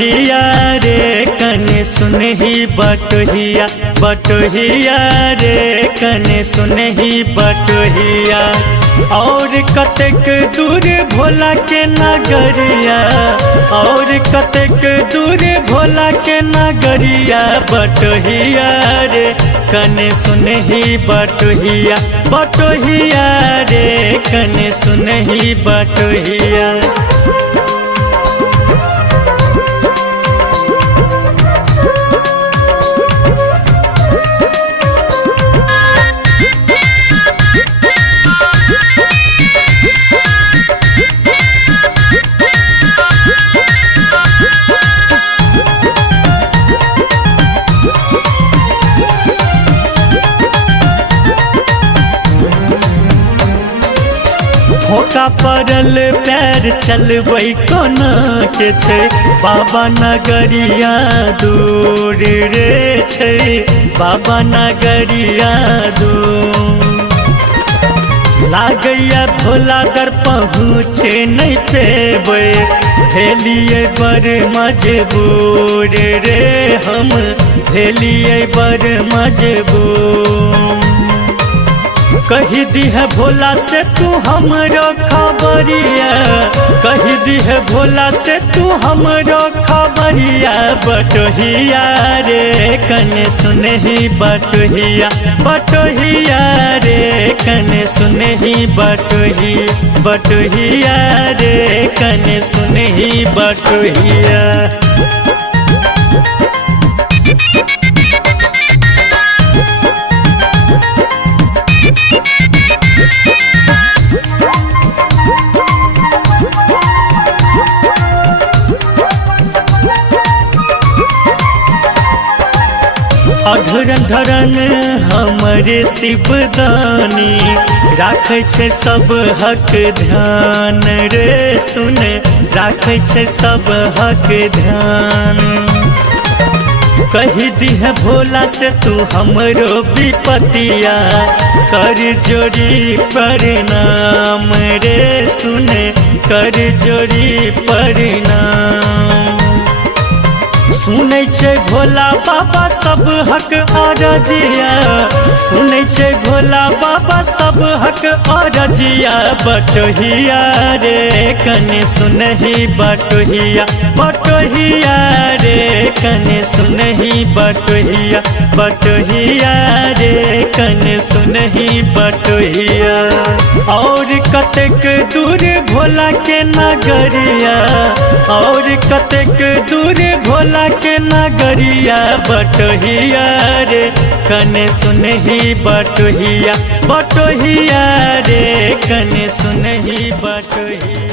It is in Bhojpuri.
बटोहिया रे कने सुनही बटोहिया, बटोहिया रे कने सुनही बटोहिया। और कतेक दूर भोला के नगरिया, और कतेक दूर भोला के नगरिया। बटोहिया रे कने सुनही बटोहिया, बटोहिया रे कने सुनही बटोहिया। होका पड़ल पैर चलबै कोना के छै, बाबा नगरिया दूर रे छै, बाबा नगरिया दूर। लागैया भोला दर पहुँचे नहीं पेबै, भेलिए बड़ मजबूर रे हम, भेलिए बड़ मजबूर। कही दी है भोला से तू हमरो खबरिया, कही दी है भोला से तू हमरो खबरिया। बटोहिया रे कने सुनही बटोहिया, बटोहिया रे कने सुनही बटोही, बटोहिया रे कने सुनही बटोहिया। अधरन धरन हमरे शिवदानी, राखै छै सब हक ध्यान रे सुन, राखै छै सब हक ध्यान। कही दी है भोला से तू हमरो विपतिया, कर जोड़ी प्रणाम रे सुन, कर जोड़ी प्रणाम। सुनै छै भोला बाबा सब हक अरजिया, सुनै छै भोला बाबा सब हक अरजिया। बटोहिया रे कने सुनही बटोहिया, बटोहिया रे कने सुनही बटोहिया, बटोहिया रे कने सुनही बटोहिया। और कतेक दूर भोला के नगरिया, और कतेक दूर भोला के नगरिया। बटोहिया रे कने सुनही बटोहिया, बटोहिया रे कने सुनही बटोहिया।